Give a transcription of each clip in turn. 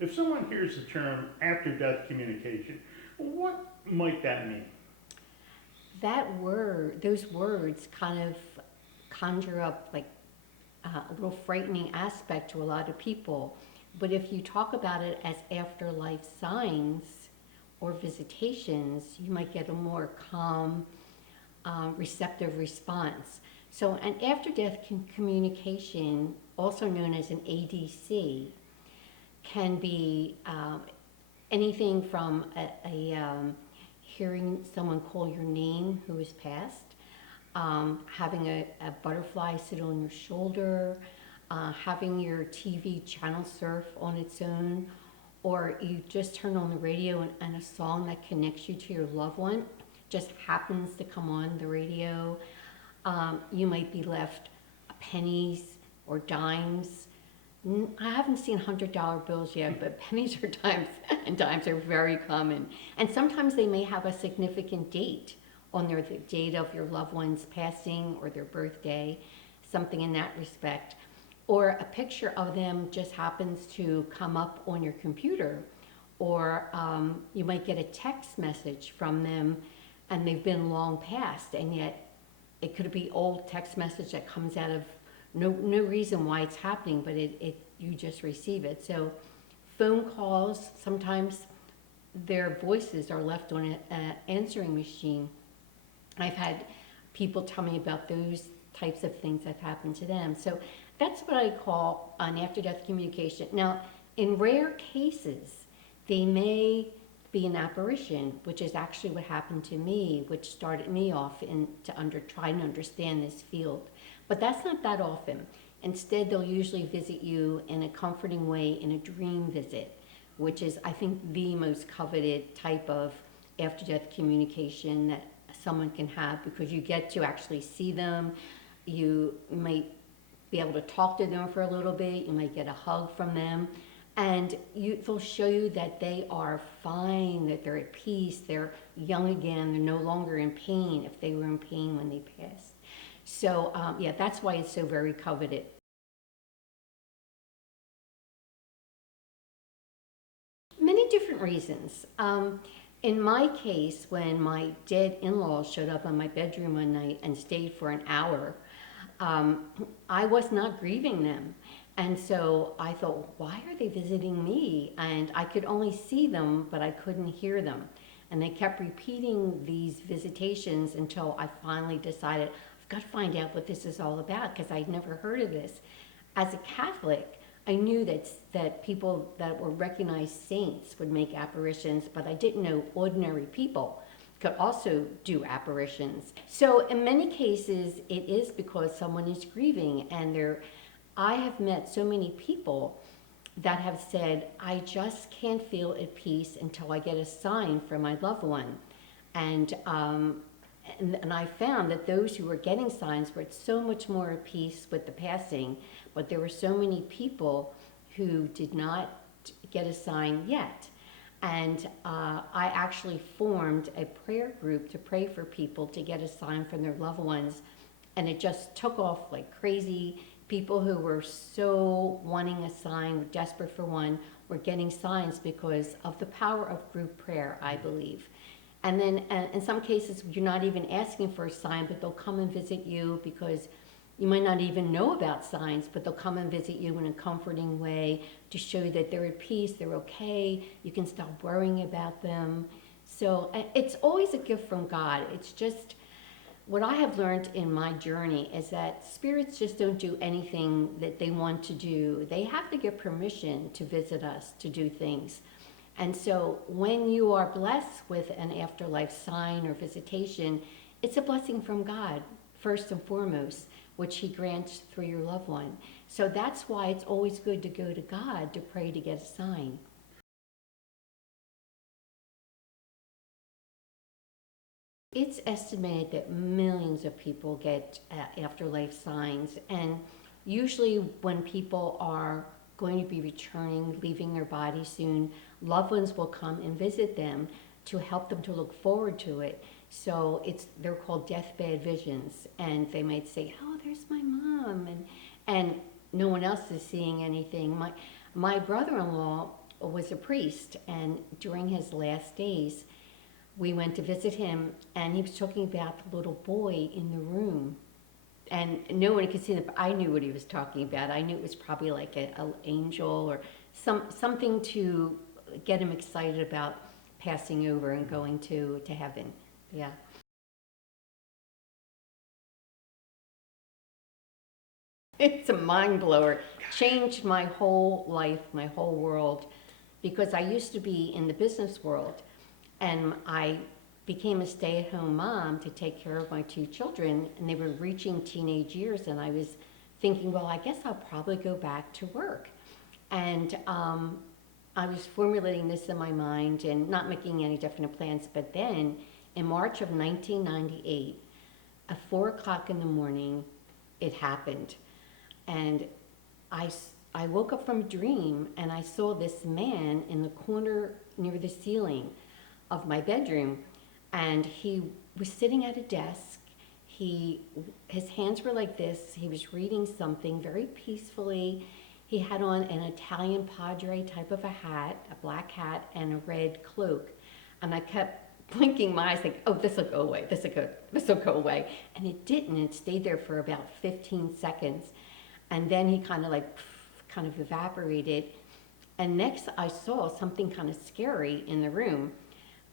If someone hears the term after-death communication, what might that mean? Those words kind of conjure up like a little frightening aspect to a lot of people. But if you talk about it as afterlife signs or visitations, you might get a more calm, receptive response. So, an after death communication, also known as an ADC, can be anything from hearing someone call your name who has passed, having a butterfly sit on your shoulder, having your TV channel surf on its own, or you just turn on the radio and a song that connects you to your loved one just happens to come on the radio. You might be left pennies or dimes. I haven't seen $100 bills yet, but pennies or dimes and dimes are very common. And sometimes they may have a significant date on their the date of your loved one's passing or their birthday, something in that respect. Or a picture of them just happens to come up on your computer, or you might get a text message from them and they've been long past, and yet it could be old text message that comes out of no reason why it's happening, but you just receive it. So phone calls, sometimes their voices are left on an answering machine. I've had people tell me about those types of things that happen to them. So that's what I call an after-death communication. Now, in rare cases, they may be an apparition, which is actually what happened to me, which started me off trying to understand this field. But that's not that often. Instead, they'll usually visit you in a comforting way in a dream visit, which is, I think, the most coveted type of after-death communication that someone can have, because you get to actually see them. You might be able to talk to them for a little bit. You might get a hug from them. And they'll show you that they are fine, that they're at peace, they're young again, they're no longer in pain if they were in pain when they passed. So yeah, that's why it's so very coveted. Many different reasons. In my case, when my dead in-laws showed up in my bedroom one night and stayed for an hour, I was not grieving them. And so I thought, why are they visiting me? And I could only see them, but I couldn't hear them. And they kept repeating these visitations until I finally decided, I've got to find out what this is all about, because I'd never heard of this. As a Catholic, I knew that people that were recognized saints would make apparitions, but I didn't know ordinary people could also do apparitions. So in many cases, it is because someone is grieving, and I have met so many people that have said, I just can't feel at peace until I get a sign from my loved one. And I found that those who were getting signs were so much more at peace with the passing, but there were so many people who did not get a sign yet. And I actually formed a prayer group to pray for people to get a sign from their loved ones. And it just took off like crazy. People who were so wanting a sign, were desperate for one, were getting signs because of the power of group prayer, I believe. And then in some cases, you're not even asking for a sign, but they'll come and visit you because you might not even know about signs, but they'll come and visit you in a comforting way to show you that they're at peace, they're okay, you can stop worrying about them. So it's always a gift from God. It's just, what I have learned in my journey is that spirits just don't do anything that they want to do. They have to get permission to visit us, to do things. And so when you are blessed with an afterlife sign or visitation, it's a blessing from God, first and foremost, which He grants through your loved one. So that's why it's always good to go to God to pray to get a sign. It's estimated that millions of people get afterlife signs, and usually when people are going to be returning, leaving their body soon, loved ones will come and visit them to help them to look forward to it. So they're called deathbed visions, and they might say, "Oh, there's my mom," and no one else is seeing anything. My brother-in-law was a priest, and during his last days, we went to visit him, and he was talking about the little boy in the room. And no one could see it, but I knew what he was talking about. I knew it was probably like an angel or something to get him excited about passing over and going to heaven. Yeah. It's a mind blower. Changed my whole life, my whole world, because I used to be in the business world, and I became a stay-at-home mom to take care of my two children, and they were reaching teenage years, and I was thinking, well, I guess I'll probably go back to work. And I was formulating this in my mind and not making any definite plans, but then in March of 1998, at 4 o'clock in the morning, it happened. And I woke up from a dream, and I saw this man in the corner near the ceiling of my bedroom, and he was sitting at a desk. His hands were like this. He was reading something very peacefully. He had on an Italian padre type of a hat, a black hat, and a red cloak. And I kept blinking my eyes like, oh, this will go away, this will go away. And it didn't. It stayed there for about 15 seconds. And then he kind of evaporated. And next I saw something kind of scary in the room.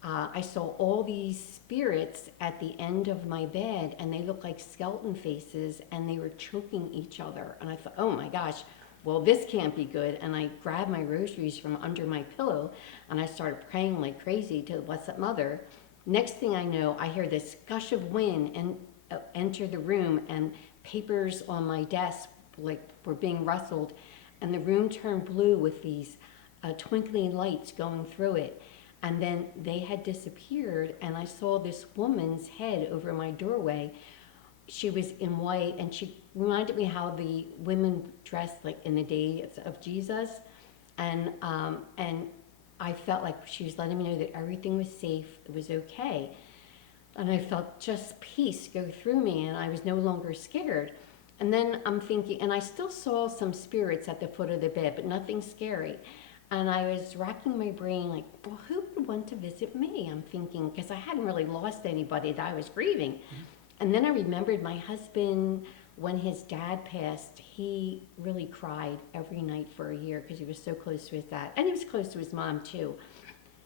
I saw all these spirits at the end of my bed, and they looked like skeleton faces, and they were choking each other. And I thought, oh my gosh, well, this can't be good. And I grabbed my rosaries from under my pillow, and I started praying like crazy to the Blessed Mother. Next thing I know, I hear this gush of wind and enter the room, and papers on my desk were being rustled, and the room turned blue with these twinkling lights going through it. And then they had disappeared, and I saw this woman's head over my doorway. She was in white, and she reminded me how the women dressed like in the days of Jesus. And I felt like she was letting me know that everything was safe, it was okay. And I felt just peace go through me, and I was no longer scared. And then I'm thinking, and I still saw some spirits at the foot of the bed, but nothing scary. And I was racking my brain like, well, who would want to visit me? I'm thinking, because I hadn't really lost anybody that I was grieving. Mm-hmm. And then I remembered my husband, when his dad passed, he really cried every night for a year because he was so close to his dad. And he was close to his mom too.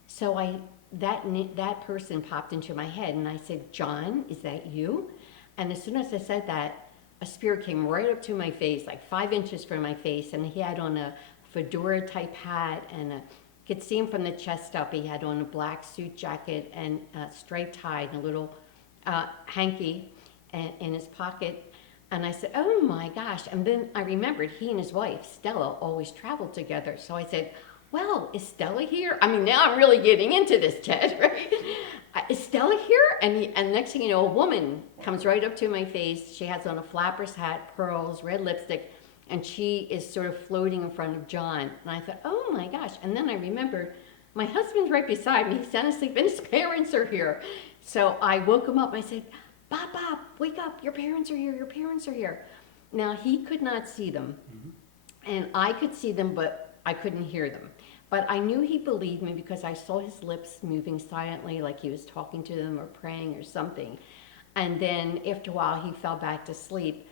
So that person popped into my head, and I said, John, is that you? And as soon as I said that, a spirit came right up to my face, like 5 inches from my face, and he had on a fedora type hat, and could see him from the chest up. He had on a black suit jacket and a striped tie and a little hanky in his pocket. And I said, oh my gosh. And then I remembered he and his wife, Stella, always traveled together. So I said, well, is Stella here? I mean, now I'm really getting into this, Ted, right? Is Stella here? And next thing you know, a woman comes right up to my face. She has on a flapper's hat, pearls, red lipstick, and she is sort of floating in front of John. And I thought, oh my gosh. And then I remembered, my husband's right beside me. He's sound asleep, and his parents are here. So I woke him up. I said, Bob, wake up. Your parents are here. Your parents are here. Now, he could not see them. Mm-hmm. And I could see them, but I couldn't hear them. But I knew he believed me because I saw his lips moving silently, like he was talking to them or praying or something. And then after a while, he fell back to sleep.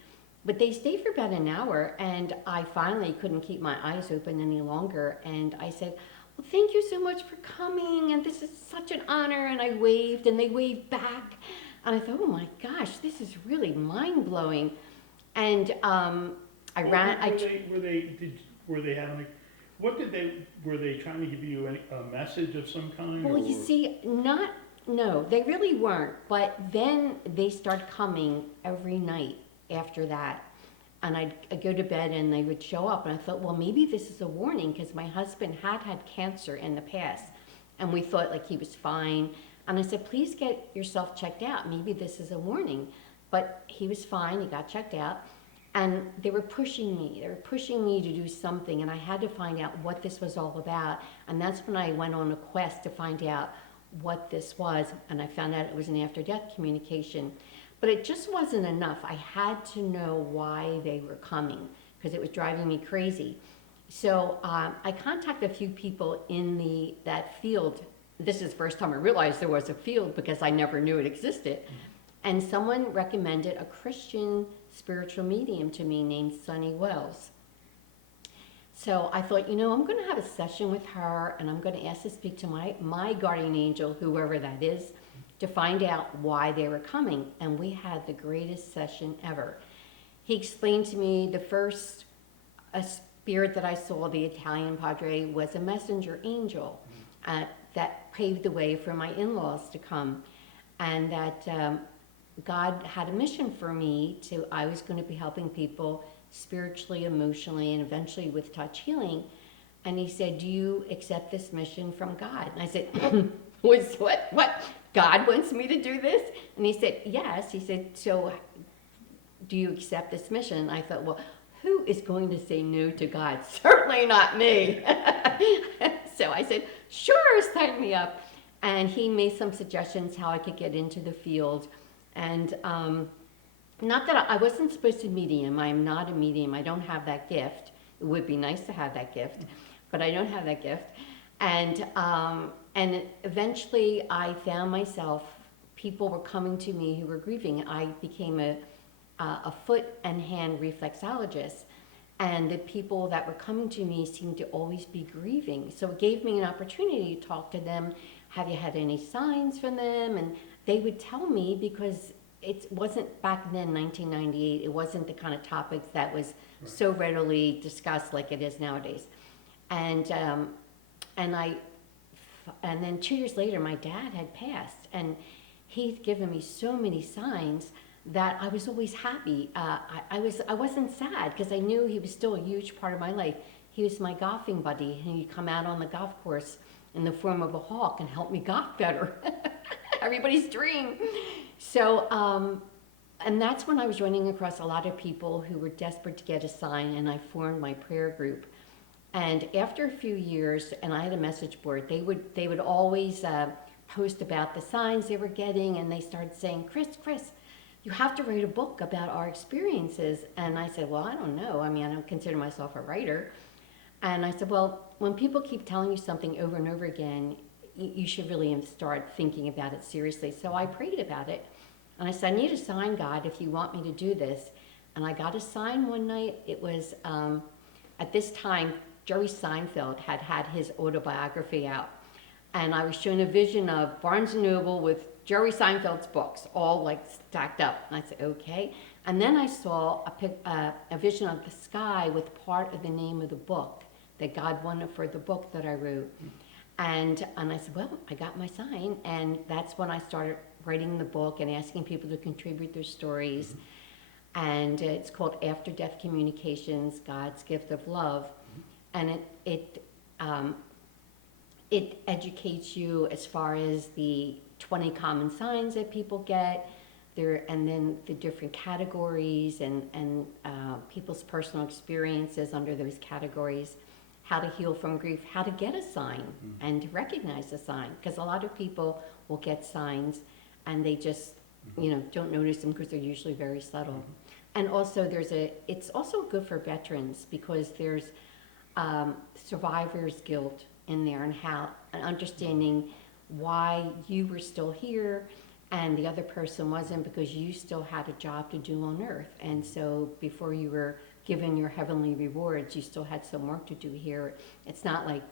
But they stayed for about an hour, and I finally couldn't keep my eyes open any longer. And I said, well, thank you so much for coming, and this is such an honor. And I waved, and they waved back. And I thought, oh my gosh, this is really mind-blowing. And I ran. Were they having were they trying to give you a message of some kind? Well, you see, no, they really weren't. But then they started coming every night after that. And I'd go to bed and they would show up. And I thought, well, maybe this is a warning, because my husband had cancer in the past. And we thought like he was fine. And I said, please get yourself checked out. Maybe this is a warning. But he was fine. He got checked out. And they were pushing me. They were pushing me to do something. And I had to find out what this was all about. And that's when I went on a quest to find out what this was. And I found out it was an after-death communication. But it just wasn't enough. I had to know why they were coming, because it was driving me crazy. So I contacted a few people in that field. This is the first time I realized there was a field because I never knew it existed. And someone recommended a Christian spiritual medium to me named Sunny Wells. So I thought, I'm going to have a session with her, and I'm going to ask to speak to my guardian angel, whoever that is, to find out why they were coming. And we had the greatest session ever. He explained to me the first spirit that I saw, the Italian padre, was a messenger angel that paved the way for my in-laws to come, and that God had a mission for me I was going to be helping people spiritually, emotionally, and eventually with touch healing. And he said, do you accept this mission from God? And I said, what? God wants me to do this? And he said, yes. He said, so do you accept this mission? And I thought, well, who is going to say no to God? Certainly not me. So I said, sure, sign me up. And he made some suggestions how I could get into the field. And not that I wasn't supposed to medium. I'm not a medium. I don't have that gift. It would be nice to have that gift, but I don't have that gift. And eventually I found myself, people were coming to me who were grieving. I became a foot and hand reflexologist. And the people that were coming to me seemed to always be grieving. So it gave me an opportunity to talk to them. Have you had any signs from them? And they would tell me, because it wasn't back then, 1998, it wasn't the kind of topic that was so readily discussed like it is nowadays. And then 2 years later, my dad had passed, and he'd given me so many signs that I was always happy. I wasn't sad because I knew he was still a huge part of my life. He was my golfing buddy, and he'd come out on the golf course in the form of a hawk and help me golf better. Everybody's dream. So, and that's when I was running across a lot of people who were desperate to get a sign, and I formed my prayer group. And after a few years, and I had a message board, they would always post about the signs they were getting, and they started saying, Chris, you have to write a book about our experiences. And I said, well, I don't know. I mean, I don't consider myself a writer. And I said, well, when people keep telling you something over and over again, you should really start thinking about it seriously. So I prayed about it. And I said, I need a sign, God, if you want me to do this. And I got a sign one night. It was, at this time, Jerry Seinfeld had his autobiography out. And I was shown a vision of Barnes & Noble with Jerry Seinfeld's books, all like stacked up. And I said, okay. And then I saw a vision of the sky with part of the name of the book that God wanted for the book that I wrote. And I said, well, I got my sign. And that's when I started writing the book and asking people to contribute their stories. And it's called After Death Communications, God's Gift of Love. And it educates you as far as the 20 common signs that people get there, and then the different categories and people's personal experiences under those categories, how to heal from grief, how to get a sign and to recognize a sign, because a lot of people will get signs and they just don't notice them because they're usually very subtle. And also it's also good for veterans, because there's survivor's guilt in there, and understanding why you were still here and the other person wasn't, because you still had a job to do on earth. And so before you were given your heavenly rewards, you still had some work to do here. It's not like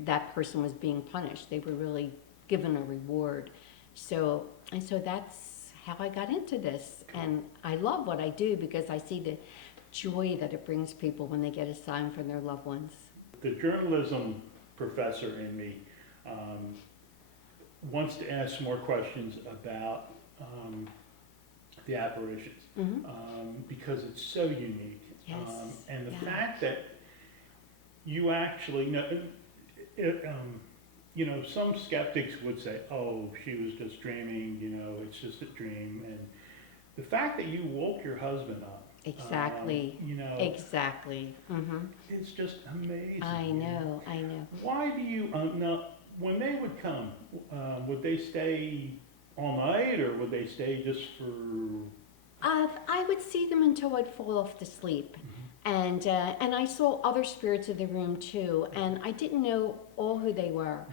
that person was being punished. They were really given a reward. So that's how I got into this. And I love what I do because I see the joy that it brings people when they get a sign from their loved ones. The journalism professor in me wants to ask more questions about the apparitions, because it's so unique. Yes. And the fact that you actually some skeptics would say, oh, she was just dreaming, it's just a dream. And the fact that you woke your husband up. Exactly. Exactly. It's just amazing. I know. Why do you, when they would come, would they stay all night, or would they stay just for... I would see them until I'd fall off to sleep. And I saw other spirits in the room too, and I didn't know all who they were.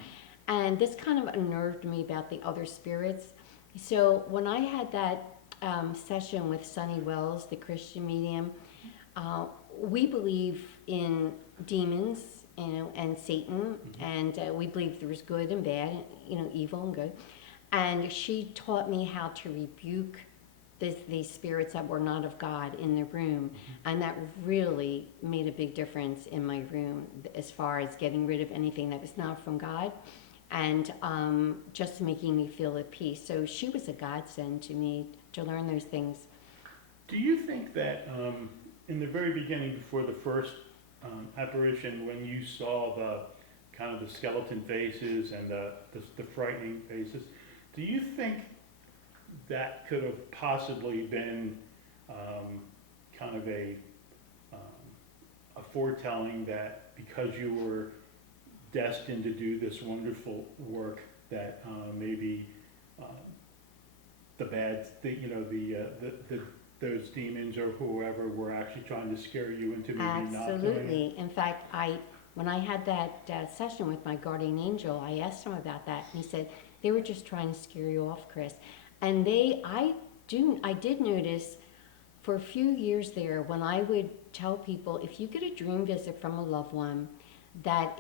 And this kind of unnerved me about the other spirits. So when I had that session with Sonny Wells, the Christian medium, we believe in demons, you know, and Satan, and we believe there's good and bad, you know, evil and good. And she taught me how to rebuke these spirits that were not of God in the room, and that really made a big difference in my room as far as getting rid of anything that was not from God, and just making me feel at peace. So she was a godsend to me to learn those things. Do you think that in the very beginning, before the first apparition, when you saw the kind of the skeleton faces and the frightening faces, do you think that could have possibly been kind of a foretelling that because you were destined to do this wonderful work, that maybe those demons or whoever were actually trying to scare you into maybe not doing it? Absolutely. In fact, when I had that session with my guardian angel, I asked him about that, and he said they were just trying to scare you off, Chris. And I did notice for a few years there, when I would tell people, if you get a dream visit from a loved one, that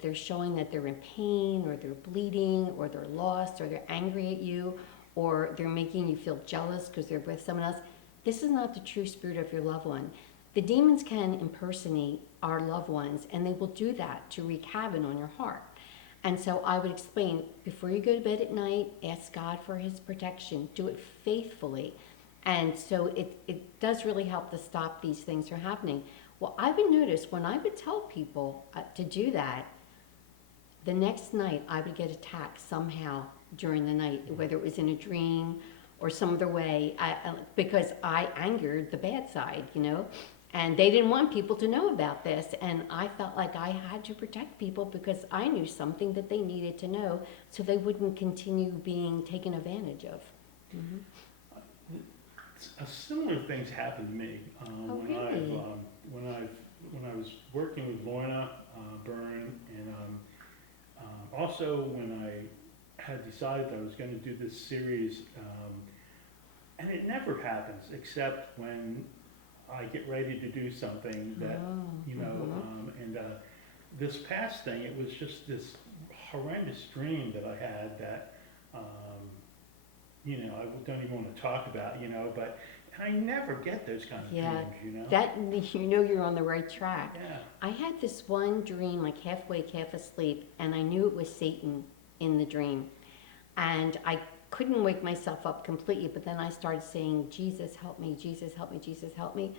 they're showing that they're in pain, or they're bleeding, or they're lost, or they're angry at you, or they're making you feel jealous because they're with someone else, this is not the true spirit of your loved one. The demons can impersonate our loved ones, and they will do that to wreak havoc on your heart. And so I would explain, before you go to bed at night, ask God for his protection. Do it faithfully. And so it does really help to stop these things from happening. Well, I would notice when I would tell people to do that, the next night I would get attacked somehow during the night, whether it was in a dream or some other way, because I angered the bad side, you know. And they didn't want people to know about this, and I felt like I had to protect people because I knew something that they needed to know so they wouldn't continue being taken advantage of. Mm-hmm. Similar things happened to me Really? when I was working with Lorna Byrne, and also when I had decided that I was going to do this series, and it never happens except when I get ready to do something that, and this past thing, it was just this horrendous dream that I had that, I don't even want to talk about, but I never get those kind of dreams, That, you're on the right track. Yeah. I had this one dream, like half awake, half asleep, and I knew it was Satan in the dream. And I couldn't wake myself up completely, but then I started saying, Jesus, help me, Jesus, help me, Jesus, help me.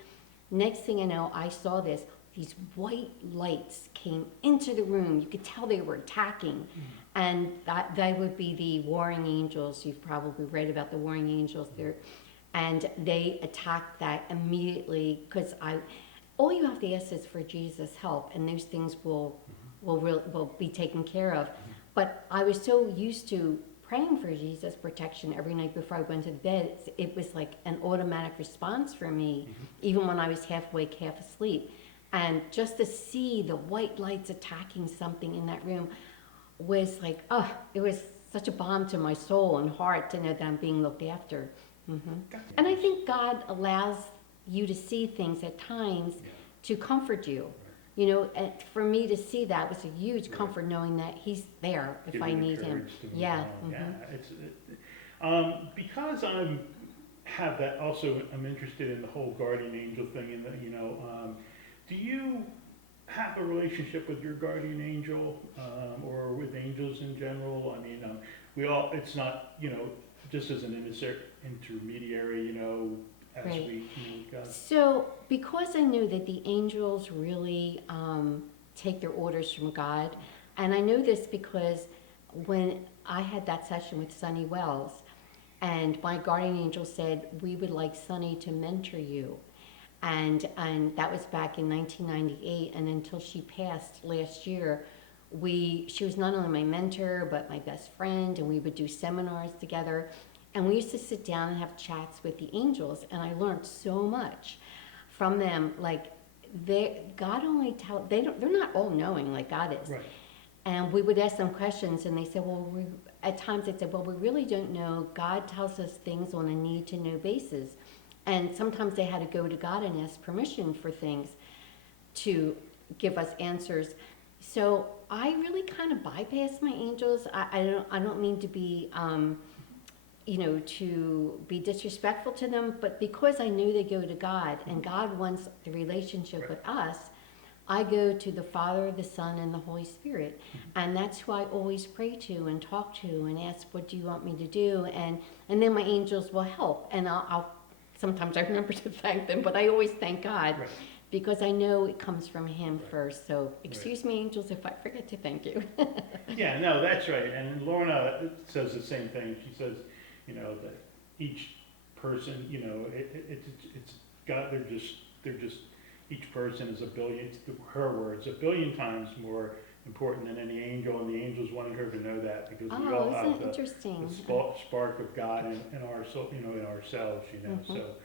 Next thing I know, I saw these white lights came into the room. You could tell they were attacking. And that would be the warring angels. You've probably read about the warring angels there. And they attacked that immediately, because all you have to ask is for Jesus' help, and those things will be taken care of. But I was so used to praying for Jesus' protection every night before I went to bed. It was like an automatic response for me, even when I was half awake, half asleep. And just to see the white lights attacking something in that room was like, it was such a balm to my soul and heart to know that I'm being looked after. And I think God allows you to see things at times to comfort you. And for me to see that was a huge comfort, knowing that he's there if I need him. Yeah. Because have that also, I'm interested in the whole guardian angel thing, and do you have a relationship with your guardian angel, or with angels in general? I mean, it's not, just as an intermediary, as Right. we God. So because I knew that the angels really take their orders from God, and I know this because when I had that session with Sonny Wells, and my guardian angel said, we would like Sonny to mentor you. And that was back in 1998, and until she passed last year, she was not only my mentor, but my best friend, and we would do seminars together. And we used to sit down and have chats with the angels, and I learned so much from them. Like, God only they're not all knowing like God is. Right. And we would ask them questions, and they said, well, at times they said, well, we really don't know. God tells us things on a need-to-know basis. And sometimes they had to go to God and ask permission for things to give us answers. So I really kind of bypass my angels. I don't mean to be, to be disrespectful to them, but because I know they go to God, and God wants the relationship with us, I go to the Father, the Son, and the Holy Spirit. And that's who I always pray to and talk to and ask, what do you want me to do? And then my angels will help. And I'll sometimes I remember to thank them, but I always thank God. Right. Because I know it comes from Him first. So Right. excuse me, angels, if I forget to thank you. Yeah, no, that's right. And Lorna says the same thing. She says, that each person, it's got, they're just, each person is her words, a billion times more important than any angel, and the angels wanting her to know that because we all Isn't have it interesting? the spark of God in our soul, in ourselves, Mhm. So,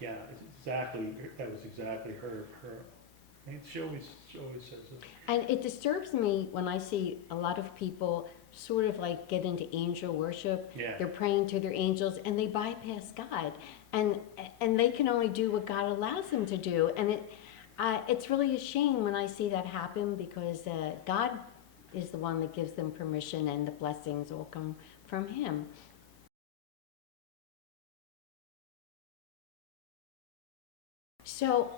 yeah, that was exactly her. She always says it. And it disturbs me when I see a lot of people sort of like get into angel worship. Yeah. They're praying to their angels and they bypass God. And they can only do what God allows them to do. And it's really a shame when I see that happen because God is the one that gives them permission and the blessings will come from Him. So,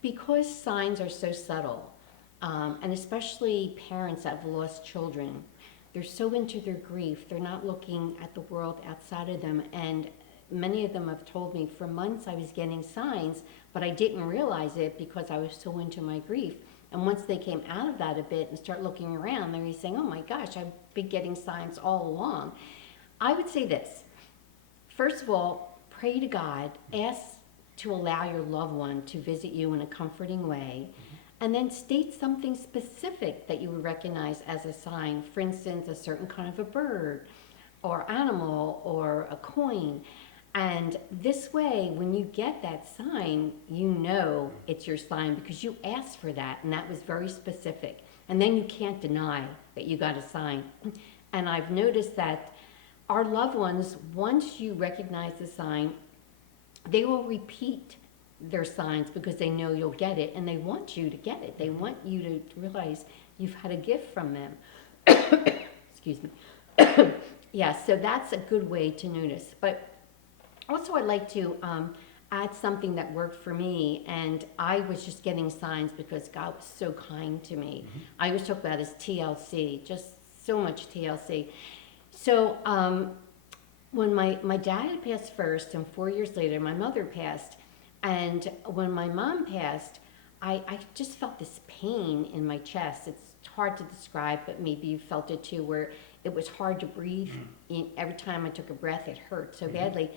because signs are so subtle, and especially parents that have lost children, they're so into their grief, they're not looking at the world outside of them. And many of them have told me for months I was getting signs, but I didn't realize it because I was so into my grief. And once they came out of that a bit and start looking around, they were saying, oh my gosh, I've been getting signs all along. I would say this. First of all, pray to God, ask to allow your loved one to visit you in a comforting way, and then state something specific that you would recognize as a sign. For instance, a certain kind of a bird or animal or a coin. And this way, when you get that sign, you know it's your sign because you asked for that, and that was very specific. And then you can't deny that you got a sign. And I've noticed that our loved ones, once you recognize the sign, they will repeat their signs because they know you'll get it, and they want you to get it. They want you to realize you've had a gift from them. Excuse me. Yeah, so that's a good way to notice. But also I'd like to add something that worked for me, and I was just getting signs because God was so kind to me. Mm-hmm. I always talk about his TLC, just so much TLC. So when my dad had passed first, and 4 years later my mother passed, and when my mom passed, I just felt this pain in my chest. It's hard to describe, but maybe you felt it too, where it was hard to breathe. Every time I took a breath, it hurt so badly.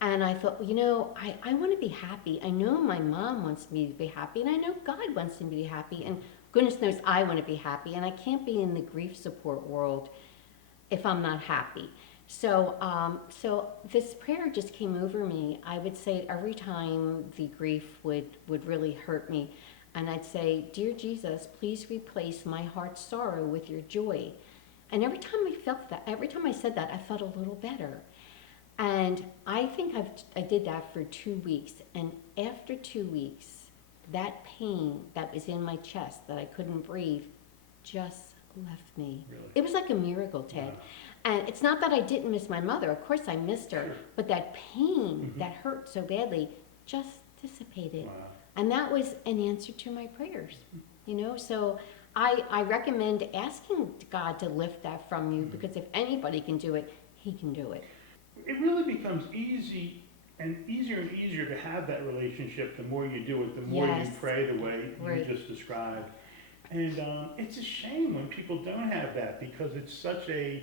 And I thought, I want to be happy. I know my mom wants me to be happy, and I know God wants me to be happy, and goodness knows I want to be happy, and I can't be in the grief support world if I'm not happy. So this prayer just came over me. I would say it every time the grief would really hurt me. And I'd say, Dear Jesus, please replace my heart's sorrow with your joy. And every time I felt that, every time I said that, I felt a little better. And I think I did that for 2 weeks. And after 2 weeks, that pain that was in my chest that I couldn't breathe just left me. Really? It was like a miracle, Ted. Wow. And it's not that I didn't miss my mother. Of course I missed her. Sure. But that pain that hurt so badly just dissipated. Wow. And that was an answer to my prayers. So I recommend asking God to lift that from you, because if anybody can do it, He can do it. It really becomes easier and easier to have that relationship the more you do it, the more Yes. you pray the way Right. you just described. And it's a shame when people don't have that, because it's such a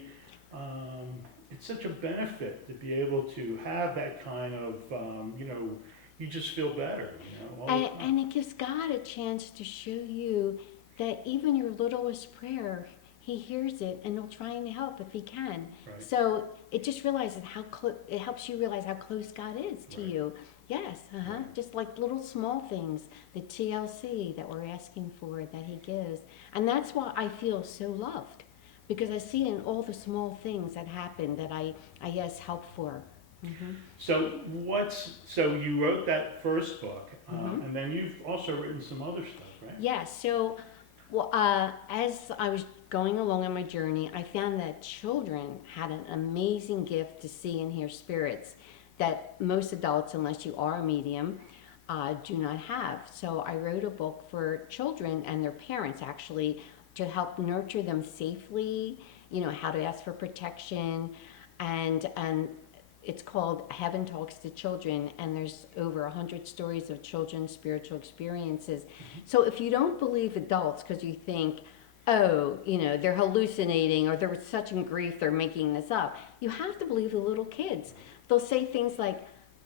benefit to be able to have that kind of, you just feel better, all the time. And it gives God a chance to show you that even your littlest prayer, he hears it and he'll try and help if he can. Right. So it just realizes how it helps you realize how close God is to Right. you. Yes, Right. just like little small things, the TLC that we're asking for that he gives. And that's why I feel so loved, because I see in all the small things that happen that I ask help for. Mm-hmm. So you wrote that first book, Mm-hmm. and then you've also written some other stuff, right? Yes, so well, as I was going along on my journey, I found that children had an amazing gift to see and hear spirits that most adults, unless you are a medium, do not have. So I wrote a book for children and their parents, actually, to help nurture them safely, how to ask for protection, and it's called Heaven Talks to Children, and there's over 100 stories of children's spiritual experiences. So if you don't believe adults because you think, oh, they're hallucinating or they're such in grief they're making this up, you have to believe the little kids. They'll say things like,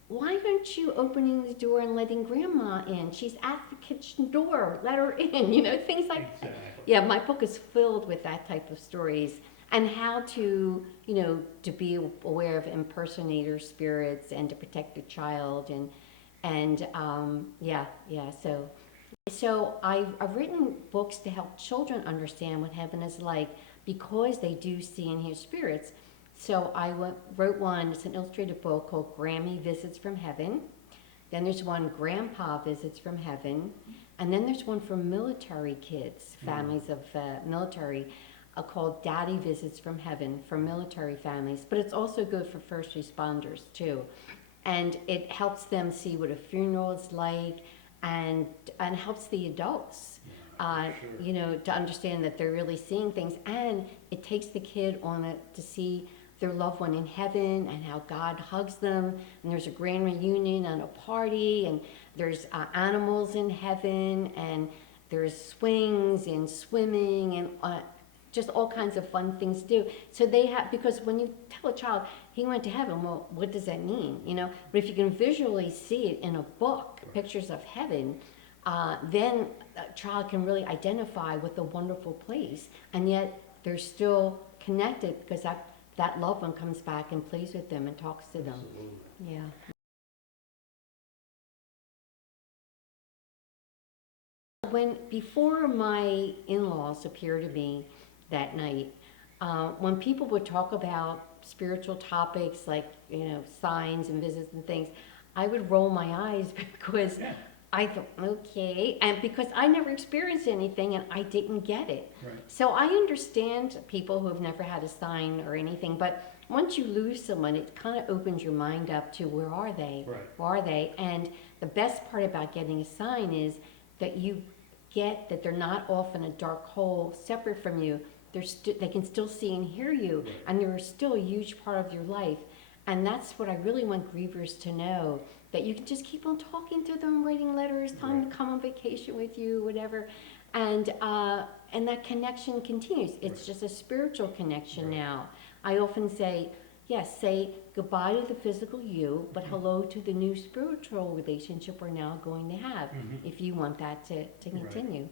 why aren't you opening the door and letting grandma in? She's at the kitchen door, let her in, things like that. Exactly. Yeah, my book is filled with that type of stories and how to, to be aware of impersonator spirits and to protect the child So I've written books to help children understand what heaven is like because they do see and hear spirits. So wrote one, it's an illustrated book called Grammy Visits from Heaven. Then there's one, Grandpa Visits from Heaven. And then there's one for military kids, families of military, called Daddy Visits from Heaven for military families. But it's also good for first responders too. And it helps them see what a funeral is like and helps the adults, Sure. to understand that they're really seeing things. And it takes the kid on it to see their loved one in heaven and how God hugs them. And there's a grand reunion and a party, and there's animals in heaven, and there's swings and swimming and just all kinds of fun things to do. So they have, because when you tell a child, he went to heaven, well, what does that mean? But if you can visually see it in a book, Right. pictures of heaven, then a child can really identify with the wonderful place. And yet they're still connected because that loved one comes back and plays with them and talks to them. Absolutely. Yeah. Before my in-laws appeared to me that night, when people would talk about spiritual topics like, signs and visits and things, I would roll my eyes because Yeah. I thought, okay, and because I never experienced anything and I didn't get it. Right. So I understand people who have never had a sign or anything, but once you lose someone, it kind of opens your mind up to where are they? Right. Where are they? And the best part about getting a sign is that you get that they're not off in a dark hole separate from you. They can still see and hear you, Right. and they're still a huge part of your life. And that's what I really want grievers to know, that you can just keep on talking to them, writing letters, telling them Right. to come on vacation with you, whatever. And that connection continues. It's Right. just a spiritual connection Right. now. I often say, yes, say goodbye to the physical you, but hello to the new spiritual relationship we're now going to have, Mhm. if you want that to continue.